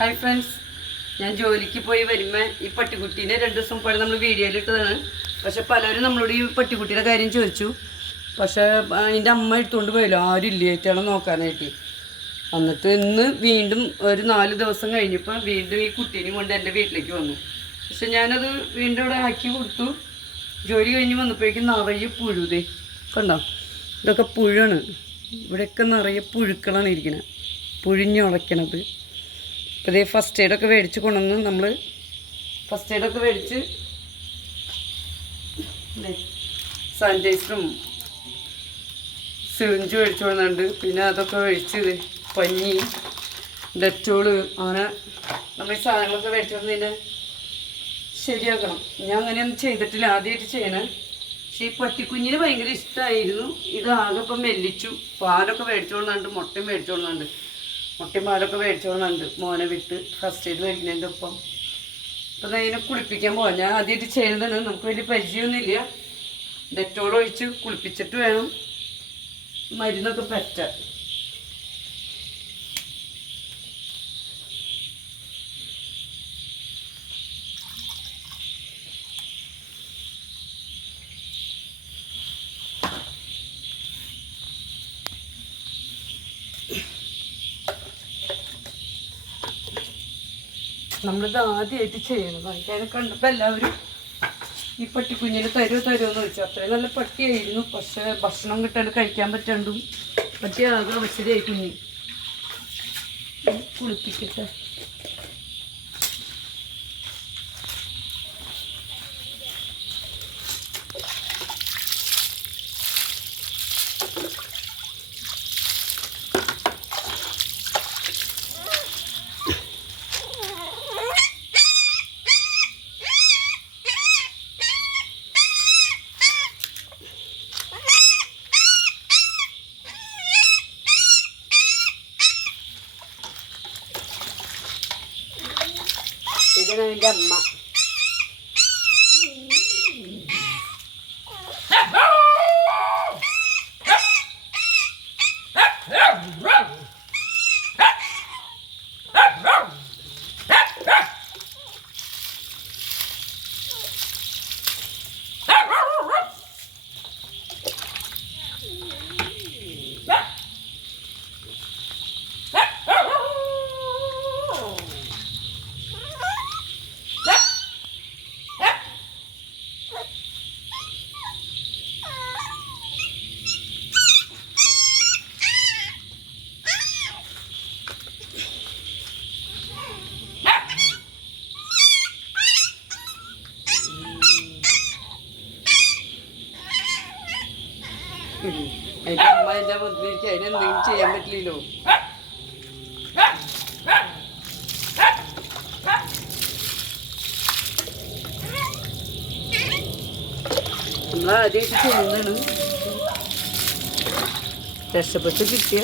Hi friends, ഞാൻ ജോലിക്ക് പോയി വരുമ്പോൾ ഈ പട്ടിക്കുട്ടീനെ 2 ദിവസം മുമ്പാണ് നമ്മൾ വീഡിയോയിലിട്ടതാണ്. പക്ഷെ പലരും നമ്മളോട് ഈ പട്ടിക്കുട്ടിയുടെ കാര്യം ചോദിച്ചു. പക്ഷേ അതിൻ്റെ അമ്മ എടുത്തുകൊണ്ട് പോയല്ലോ, ആരും ഇല്ലേറ്റാണ് നോക്കാനായിട്ട്. എന്നിട്ട് ഇന്ന് വീണ്ടും ഒരു 4 ദിവസം കഴിഞ്ഞപ്പോൾ വീണ്ടും ഈ കുട്ടീനെയും കൊണ്ട് എൻ്റെ വീട്ടിലേക്ക് വന്നു. പക്ഷെ ഞാനത് വീണ്ടും ഇവിടെ ആക്കി കൊടുത്തു. ജോലി കഴിഞ്ഞ് വന്നപ്പോഴേക്കും നിറയെ പുഴുതേ കണ്ടോ, ഇതൊക്കെ പുഴാണ്. ഇവിടെയൊക്കെ നിറയെ പുഴുക്കളാണ് ഇരിക്കുന്നത്, പുഴിഞ്ഞുളയ്ക്കണത്. അപ്പോൾ ഇതേ ഫസ്റ്റ് എയ്ഡൊക്കെ മേടിച്ച് കൊണ്ടുവന്ന് നമ്മൾ ഫസ്റ്റ് എയ്ഡൊക്കെ മേടിച്ച് സാനിറ്റൈസറും സിറിഞ്ച് മേടിച്ചു കൊണ്ടുണ്ട്. പിന്നെ അതൊക്കെ മേടിച്ച് പഞ്ഞി, ഡെറ്റോള്, അങ്ങനെ നമ്മൾ ഈ സാധനങ്ങളൊക്കെ മേടിച്ചു കൊണ്ടതിനെ ശരിയാക്കണം. ഞാൻ അങ്ങനെയൊന്നും ചെയ്തിട്ടില്ല, ആദ്യമായിട്ട് ചെയ്യണേ. പക്ഷേ ഈ പട്ടിക്കുഞ്ഞിന് ഭയങ്കര ഇഷ്ടമായിരുന്നു. ഇതാകെ ഇപ്പം മെല്ലിച്ചു. പാലൊക്കെ മേടിച്ചു കൊണ്ടുണ്ട്, മുട്ടയും മേടിച്ചു കൊണ്ടുണ്ട്. മുട്ടയും പാലൊക്കെ മേടിച്ചു കൊണ്ടുണ്ട് മോനെ വിട്ട് ഫസ്റ്റ് എയ്ഡ് കഴിക്കുന്നതിൻ്റെ ഒപ്പം. അപ്പം അതിനെ കുളിപ്പിക്കാൻ പോകാം. ഞാൻ ആദ്യമായിട്ട് ചെയ്യുന്നതാണ്, നമുക്ക് വലിയ പരിചയമൊന്നുമില്ല. ഡെറ്റോൾ ഒഴിച്ച് കുളിപ്പിച്ചിട്ട് വേണം മരുന്നൊക്കെ പറ്റാൻ. നമ്മളിത് ആദ്യമായിട്ട് ചെയ്യണതാണ്. അതിനെ കണ്ടപ്പോൾ എല്ലാവരും ഈ പട്ടിക്കുഞ്ഞിന് തരുമെന്ന് ചോദിച്ചു. അത്രയും നല്ല പട്ടിയായിരുന്നു. പക്ഷേ ഭക്ഷണം കിട്ടാണ്ട് കഴിക്കാൻ പറ്റാണ്ടും പറ്റി ആകെ അവശതയായി കുഞ്ഞ്. കുളിപ്പിക്കട്ടെ. ഇതാണ് എൻ്റെ അമ്മ. അതിൻ്റെ അമ്മ എൻ്റെ മുന്നിലേക്ക് അതിനെന്തെങ്കിലും ചെയ്യാൻ പറ്റില്ലല്ലോ. നമ്മൾ ആദ്യമായിട്ട് ചെയ്യുന്നതാണ്. രക്ഷപ്പെട്ട് കിട്ടിയ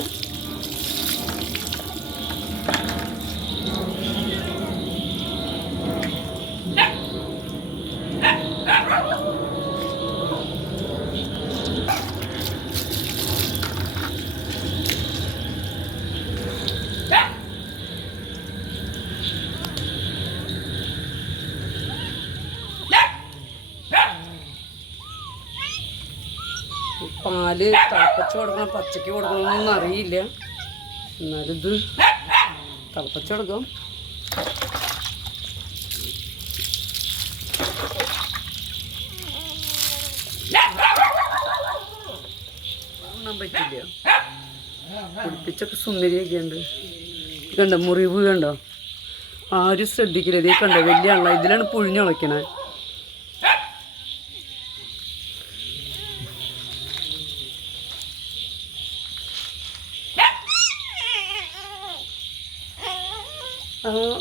പാല് തിളപ്പിച്ച് കൊടുക്കണം, പച്ചയ്ക്ക് കൊടുക്കണമെന്നൊന്നും അറിയില്ല. എന്നാലിത് തിളപ്പിച്ച് കൊടുക്കാം. ഒന്നും പറ്റില്ല. കുടിപ്പിച്ചൊക്കെ സുന്ദരിയൊക്കെ ഉണ്ട്. കണ്ടോ മുറിവ് കണ്ടോ, ആരും ശ്രദ്ധിക്കില്ല. ഇതേ കണ്ടോ വലിയ ആളാ, ഇതിലാണ് പുഴിഞ്ഞുളയ്ക്കണേ.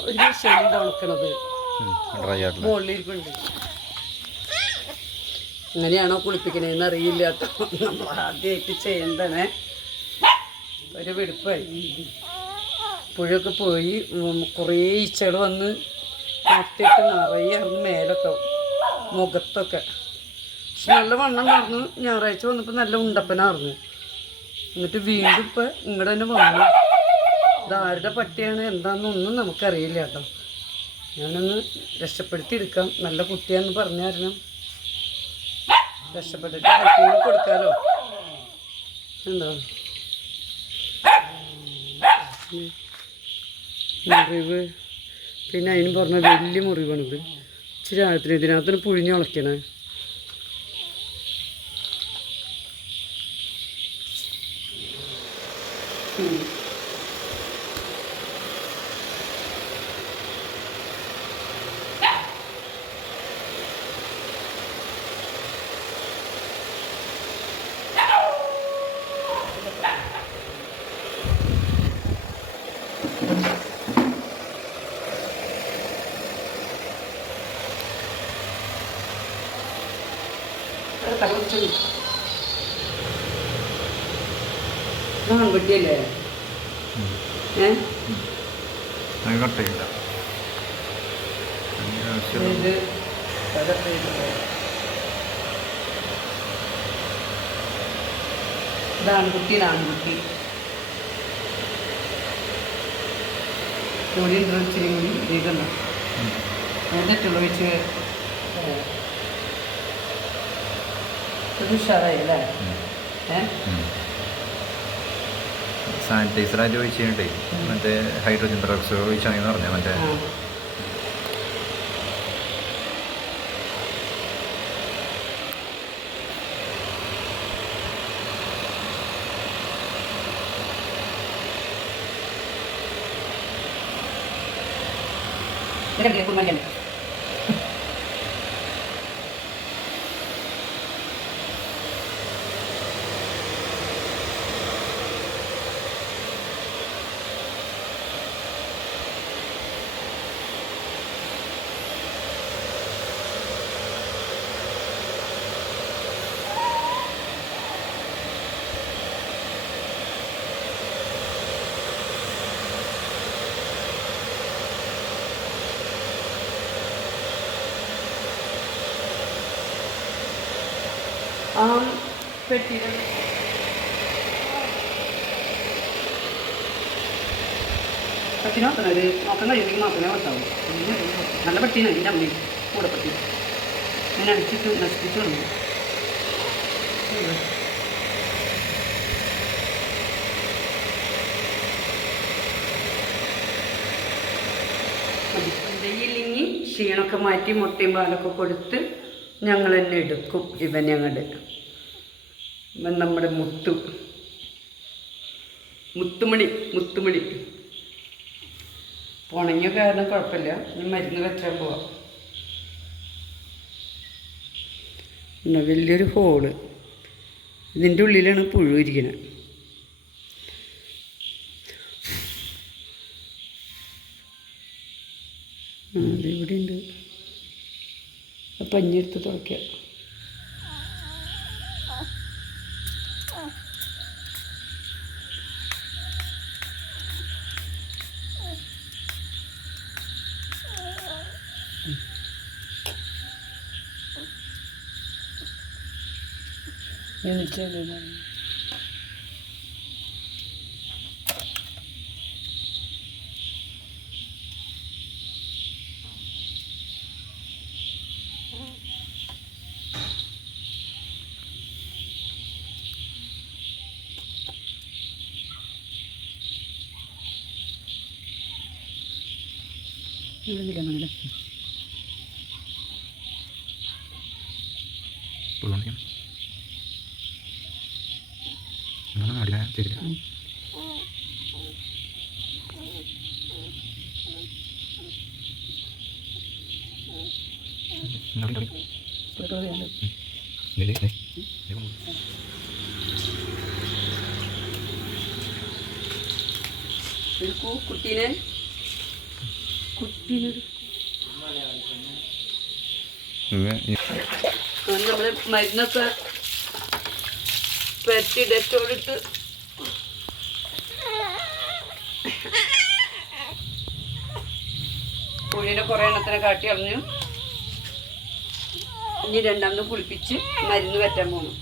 ഒരു വിഷയം ഉണക്കണത് മുകളിലിരിക്കുന്നുണ്ട്. എങ്ങനെയാണോ കുളിപ്പിക്കണേന്ന് അറിയില്ല കേട്ടോ. നമ്മൾ ആദ്യമായിട്ട് ചെയ്യണ്ടേ. ഒരു വെടുപ്പായി. പുഴയൊക്കെ പോയി കുറേ ഈച്ചകൾ വന്ന് മുട്ടയിട്ട് നിറയായിരുന്നു മേലൊക്കെ മുഖത്തൊക്കെ. പക്ഷെ നല്ല വണ്ണം ഉണ്ടായിരുന്നു. ഞായറാഴ്ച വന്നപ്പോൾ നല്ല ഉണ്ടപ്പനായിരുന്നു. എന്നിട്ട് വീണ്ടും ഇപ്പം ഇങ്ങോട്ട് തന്നെ വന്നു. ഇതാരുടെ പട്ടിയാണ് എന്താണെന്നൊന്നും നമുക്കറിയില്ല കേട്ടോ. ഞാനൊന്ന് രക്ഷപ്പെടുത്തിയെടുക്കാം. നല്ല കുട്ടിയാന്ന് പറഞ്ഞായിരുന്നു, രക്ഷപ്പെട്ടിട്ട് ആർക്കെങ്കിലും കൊടുക്കാലോ. എന്താ മുറിവ്, പിന്നെ അതിന് പറഞ്ഞ വലിയ മുറിവാണിത്. ഇച്ചിരി ആഴത്തിന് ഇതിനകത്തിന് പുഴിഞ്ഞുളയ്ക്കണേ. ആൺകുട്ടിയല്ലേ? ആൺകുട്ടി ജോലി ഇച്ചിരി കൂടി ഇതല്ലോ എന്നിട്ടുള്ള വെച്ച് ഉഷാറായി അല്ലേ? സാനിറ്റൈസറായിട്ട് ഒഴിച്ച് കഴിഞ്ഞിട്ടേ മറ്റേ ഹൈഡ്രോജൻ പെറോക്സൈഡ് ഒഴിച്ചാണെന്ന് പറഞ്ഞാൽ മറ്റേ കുമ്മല്ലേ പെട്ടിയുടെ പട്ടിനോക്കണം. ഒരു നോക്കാൻ കഴിയുമെങ്കിൽ മാത്രമേ വർത്താവൂ. നല്ല പട്ടീനെ എൻ്റെ അമ്മയും കൂടെ പട്ടി ഞാൻ അടിച്ചിട്ട് നശിപ്പിച്ചു വന്നു. വെയിലിങ്ങി ക്ഷീണമൊക്കെ മാറ്റി മുട്ടയും പാലൊക്കെ കൊടുത്ത് ഞങ്ങൾ തന്നെ എടുക്കും. ഇവൻ ഞങ്ങളുടെ നമ്മുടെ മുത്തുമണി ഉണങ്ങിയ കാരണം കുഴപ്പമില്ല. ഇനി മരുന്ന് വെച്ചാൽ പോവാം. വലിയൊരു ഹോള്, ഇതിൻ്റെ ഉള്ളിലാണ് പുഴു ഇരിക്കുന്നത്. അതിവിടെ ഉണ്ട്. പഞ്ഞെടുത്ത് തുറക്കുക. എനിക്കല്ലേ കുട്ടീനെ നമ്മൾ മരുന്നൊക്കെ പരത്തി ഡെറ്റോളിട്ട് പുഴീനെ കുറേ എണ്ണത്തിനെ കാട്ടി കളഞ്ഞു. ഇനി രണ്ടാമത് കുളിപ്പിച്ച് മരുന്ന് പറ്റാൻ പോകണം.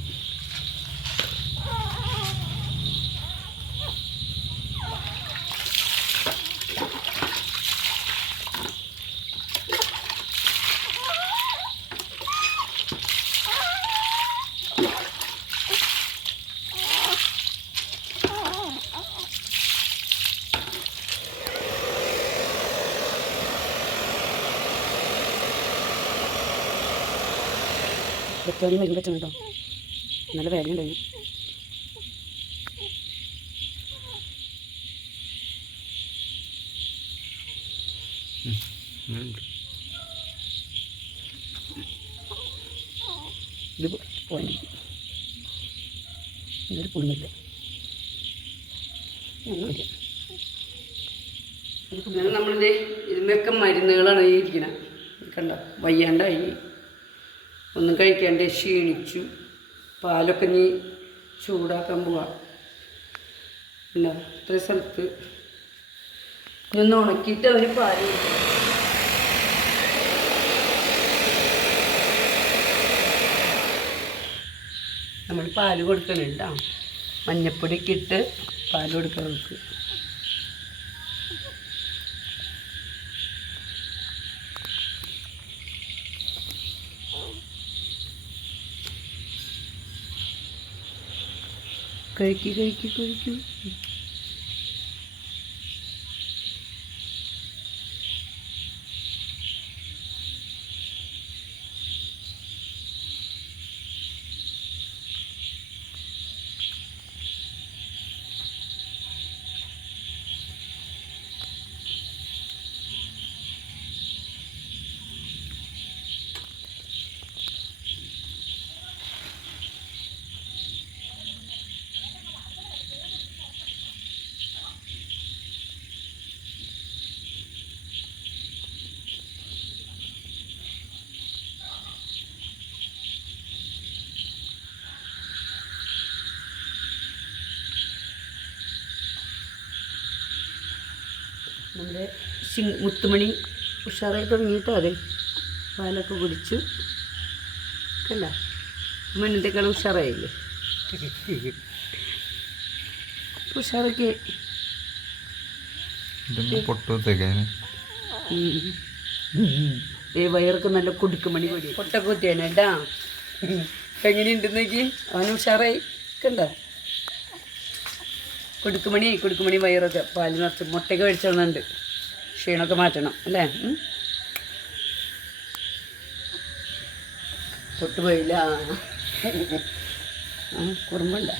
വെക്കാനും വരും വെച്ചണം കേട്ടോ, നല്ല വേദന ഉണ്ടായിരുന്നു. ഇത് പോയി ഇതൊരു പുണ്ണില്ല നമ്മളിത് ഇതിന്മൊക്കെ മരുന്നുകളാണ് ഈ ഇരിക്കുന്നത്. കണ്ടോ, വയ്യാണ്ടായി, ഒന്നും കഴിക്കാണ്ട് ക്ഷീണിച്ചു. പാലൊക്കെ നീ ചൂടാക്കാൻ പോവാം. അല്ല ഇത്ര സ്ഥലത്ത് ഇതൊന്ന് ഉണക്കിയിട്ട് അവർ പാല് നമ്മൾ പാല് കൊടുക്കലുണ്ടോ, മഞ്ഞപ്പൊടിയൊക്കെ ഇട്ട് പാല് കൊടുക്കണം നമുക്ക്. കഴിക്കൂ. നമ്മുടെ മുത്തുമണി ഉഷാറായി തുടങ്ങിയിട്ടോ, അതെ പാലൊക്കെ കുടിച്ചു. അല്ല മണ്ണിൻ്റെക്കാളും ഉഷാറായില്ലേ, ഉഷാറൊക്കെ വയറൊക്കെ നല്ല കുടുക്കുമണി കൂടി പൊട്ടൊക്കെ കുത്തിയാണ് കേട്ടാ. എങ്ങനെയുണ്ടെന്നേക്ക് അവന് ഉഷാറായി കണ്ട, കുടുക്കുമണി വയറൊക്കെ പാല് നിറച്ച് മുട്ടയൊക്കെ മേടിച്ചോളുന്നുണ്ട്. ക്ഷീണമൊക്കെ മാറ്റണം അല്ലേ. പൊട്ടുപോയില്ല, കുറുമ്പുണ്ട.